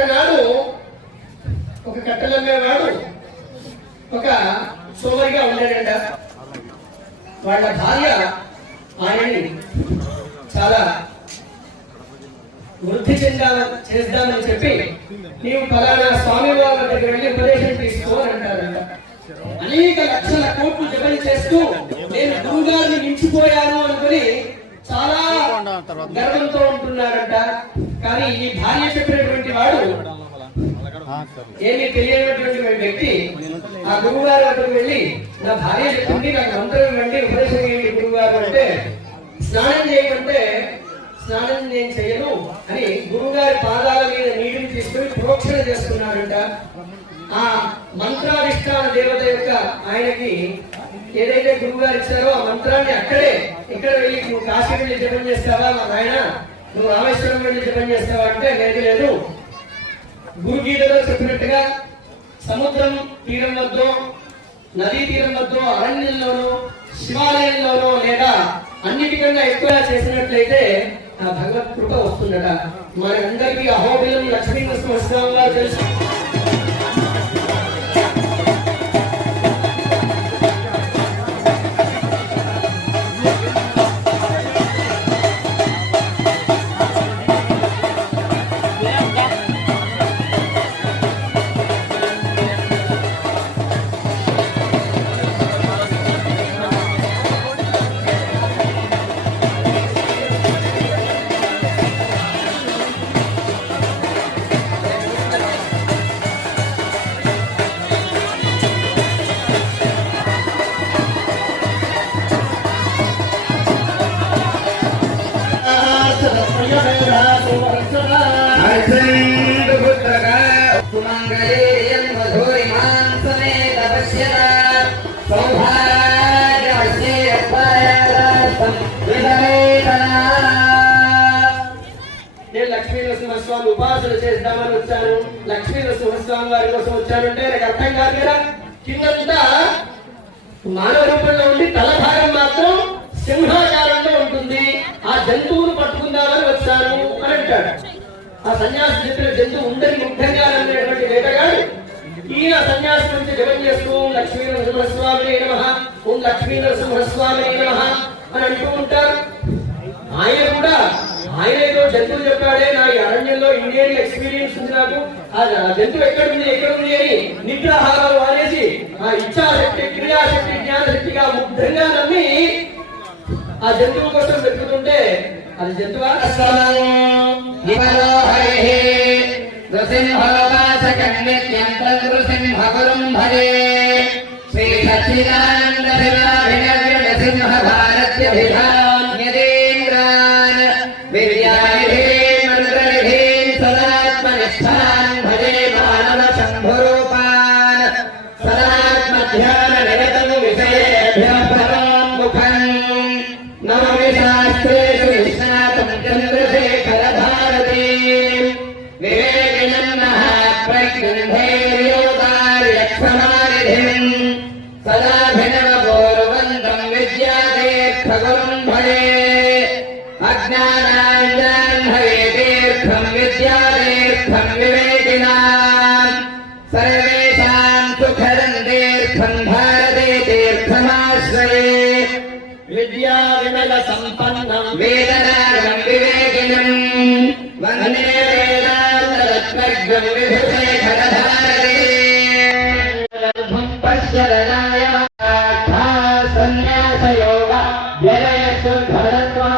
ఒకనాడు ఒక కట్టెలమ్మేవాడు ఒక సోమరిగా ఉండేట. వాళ్ళ భార్య ఆయన్ని చాలా వృద్ధి చేద్దామని చెప్పి నీవు ఫలానా స్వామి వారి దగ్గర వెళ్ళి ఉపదేశం తీసుకో అని అంటారంట. అనేక లక్షల కోట్లు జపం చేస్తూ నేను గురుగారిని మించిపోయాను అనుకుని చాలా గర్వంతో ఉంటున్నారంట. కానీ ఈ భార్య చెప్పినటువంటి వాడు ఏమీ తెలియనటువంటి వ్యక్తి ఆ గురువు గారి వద్దకు వెళ్ళి నా భార్య చెప్పింది నాకు మంత్రం ఇవ్వండి, ఉపదేశం చేయండి గురువు గారు అంటే, స్నానం చేయమంటే స్నానం నేను చెయ్యను అని గురువు గారి పాదాల మీద నీటిని తీసుకుని ప్రోక్షణ చేస్తున్నాడంట. ఆ మంత్రాధిష్టాన దేవత యొక్క ఆయనకి ఏదైతే గురువు గారు ఇచ్చారో ఆ మంత్రాన్ని ఇక్కడ వెళ్ళి నువ్వు కాశీ వెళ్ళి జపం చేస్తావా మా నాయన, నువ్వు రామేశ్వరం వెళ్ళి జపం చేస్తావా అంటే లేదు, గురుగీతలో చెప్పినట్టుగా సముద్రం తీరం వద్దో నదీ తీరం వద్దో అరణ్యంలోనో శివాలయంలోనో లేదా అన్నిటికన్నా ఎక్కువ చేసినట్లయితే ఆ భగవత్ కృప వస్తుందట. మనందరికీ అహోబిలం లక్ష్మీ నరసింహస్వామి వారు తెలుసు. నేను లక్ష్మీ నరసింహస్వామి ఉపాసన చేద్దామని వచ్చాను, లక్ష్మీ నరసింహస్వామి వారి కోసం వచ్చానంటే నాకు అర్థం కాదు కదా. కిందంతా మానవ రూపంలో ఉండి తలభాగం మాత్రం సింహాకారంలో ఉంటుంది, ఆ జంతువును పట్టుకుందామని వచ్చాను అని అంటాడు. ఆ సన్యాసి చెప్పిన జంతువు ఉండని ముఖ్యంగా అనేటువంటి వేటగాడు ఈయన సన్యాసి నుంచి జపం చేస్తూ లక్ష్మీ నరసింహస్వామి నమః, ఓం లక్ష్మీ నరసింహస్వామి నమః అని అంటూ ఉంటారు. ఆయన కూడా ఆయన ఏదో జంతువు చెప్పాడే, నా ఈ అరణ్యంలో ఇండియన్ ఎక్స్పీరియన్స్ ఉంది నాకు, ఆ జంతువు ఎక్కడుంది అని నిద్రాహారాలు అనేసి ఆ ఇచ్ఛాశక్తి క్రియాశక్తి జ్ఞానశక్తిగా ముగ్ధంగా నమ్మి ఆ జంతువు కోసం వెతుకుతుంటే అది జంతువా విద్యా విమల సంపన్నం వేదనాగం వివేకినం వందే వేదాంతరత్మజ్ఞం విభూషేఖరధారే పశ్యరణాయ సన్యాసయోగ వ్యయస్సు ధరత్వా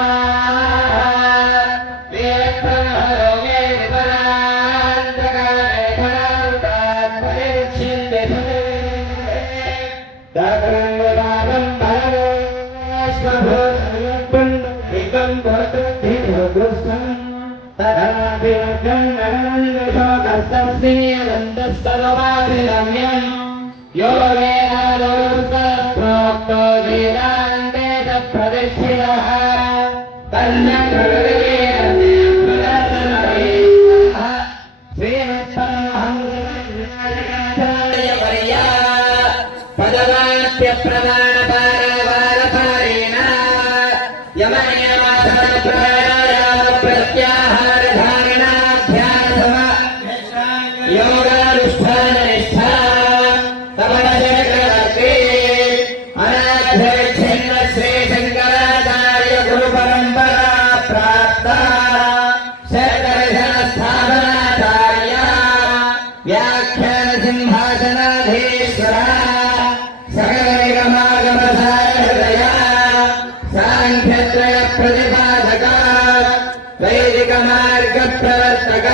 మార్గ ప్రవర్తకాచార్య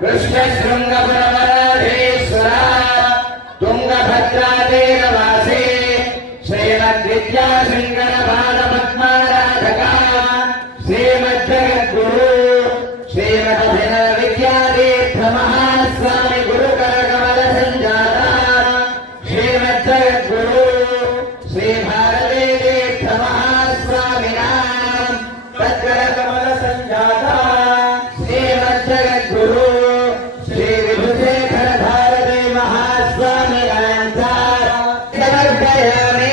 కృష్ణ శృంగపురవరేశ్వర తుంగభద్రాదేరవాసే శ్రీమద్విద్యాశంకర పాద పద్మారాధక శ్రీమద్జగద్గురు శ్రీమదభినవ విద్యాతీర్థ మహాస్వామి గురుకర కమల సంజాత శ్రీమద్జగద్గురు శ్రీ భారతీ తీర్థ మహాస్వామినాం తత్కర కమల సంజాత శ్రీమద్జగద్గురు శ్రీ విభుశేఖర భారతీ మహాస్వామినాం సమర్పయామి.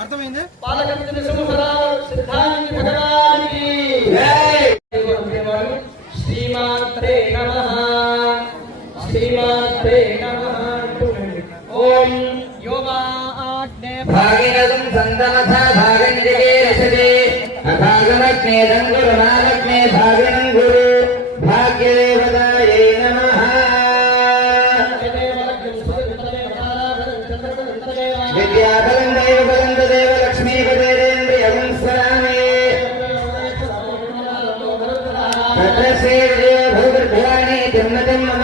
అర్థమైంది. పాలకమిత్రుల సింహరావు సిద్ధాంతి భగవానికి శ్రీమాత్రే నమః శ్రీమాత్రే నమః. ఓం యోగాగ్నే భాగినదం సందమథ భాగంజగే రసదే అభాగమగ్నేదం గురునామగ్నే భాగినం గురు భాగ్యదేవతాయై నమః. విద్యాబలం దైవబలం తదేవ లక్ష్మీపదేంద్రియగం స్మరామి. తత్ర శ్రీ విజయ భూగర్భాణి జన్మతం మమ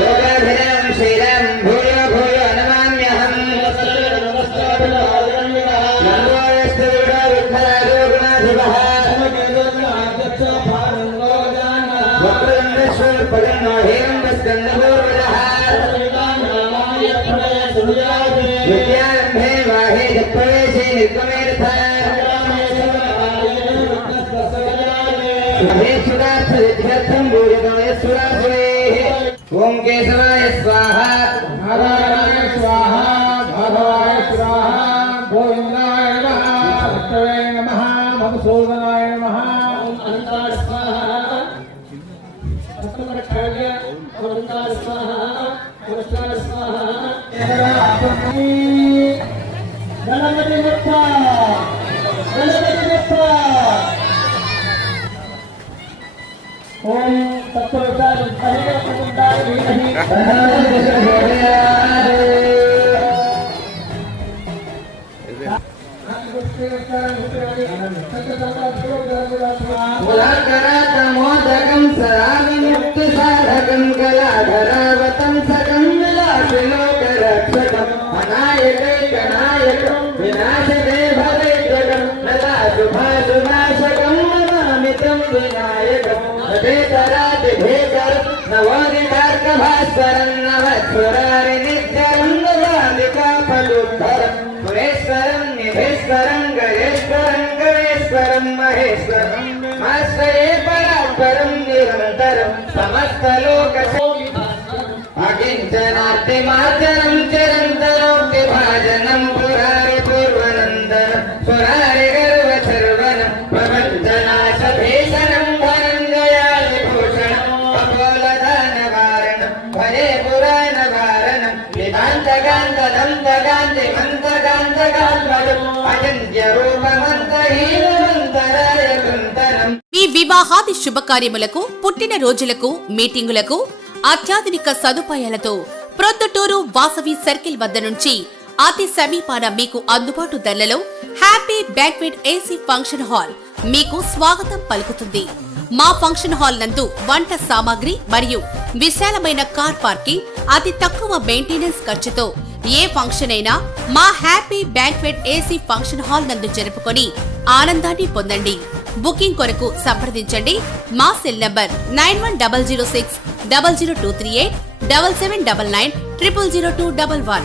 యోగాభిరాం శ్రీరాం భూయో భూయో నమామ్యహం. నమోస్తు విఠలాదో గుణాధిపః వక్రదండశ్వర్పదన్నో హేరంబస్కందపూర్వజః విద్యారంభే వాహే జత్ప్రవేశే నిర్గమేర్థ మహేశ్వరార్థం భూయతమయస్వరాసురే. ఓం కేశవాయ స్వాహా నారాయణాయ స్వాహా మాధవాయ స్వాహా గోవిందాయ నమః విష్ణవే నమః మధుసూదనాయ నమః. అనంతాయ స్వాహ రక్షాయ అనంతాయ స్వాహ కృష్ణాయ స్వాహ. గణపతి బప్ప గణపతి బప్ప. ఓం తత్వవిచార మోదకం సరాగముక్తి సాధకం కళాధరావతం సకం విలాసిలోకరక్షకం అనాయకైకనాయకం వినాశదేవదైత్యకం నలాశుభాశుభాషకం నమామితం వినాయకం భేతరాతిభేకరం నవోదితార్కభాస్వరం నవస్వరారి నిత్యరం నవాదికాఫలుద్ధరం సురేశ్వరం నిధేశ్వరం గయేశ్వరం గవేశ్వరం మహేశ్వరం ఆశ్రయే పరాత్పరం నిరంతరం సమస్తలోక అకించనార్తిమాచరం చిరంతరోక్తి భాజనం పురారి పూర్వనందనం పురారి గర్వచర్వనం ప్రపంచనాశభీషణం ధనంజయాది భూషణం కపోలదానవారణం భజే పురాణవారణం విదాంతగాంతదంతగాంతి మంతగాంతగాత్మజం అజంత్య రూపమంతహీనమంతరాయ కృంతనం. మీ వివాహాది శుభకార్యములకు, పుట్టిన రోజులకు, మీటింగులకు అత్యాధునిక సదుపాయాలతో ప్రొద్దుటూరు వాసవి సర్కిల్ వద్ద నుంచి అతి సమీపాన మీకు అందుబాటు ధరలలో happy banquet AC function hall మీకు స్వాగతం పలుకుతుంది. మా ఫంక్షన్ హాల్ నందు వంట సామాగ్రి మరియు విశాలమైన కార్ పార్కింగ్, అతి తక్కువ మెయింటెనెన్స్ ఖర్చుతో ఏ ఫంక్షన్ అయినా మా happy banquet AC function hall నందు జరుపుకొని ఆనందాన్ని పొందండి. బుకింగ్ కొరకు సంప్రదించండి. మా సెల్ నంబర్ 9100600238 7799 000211.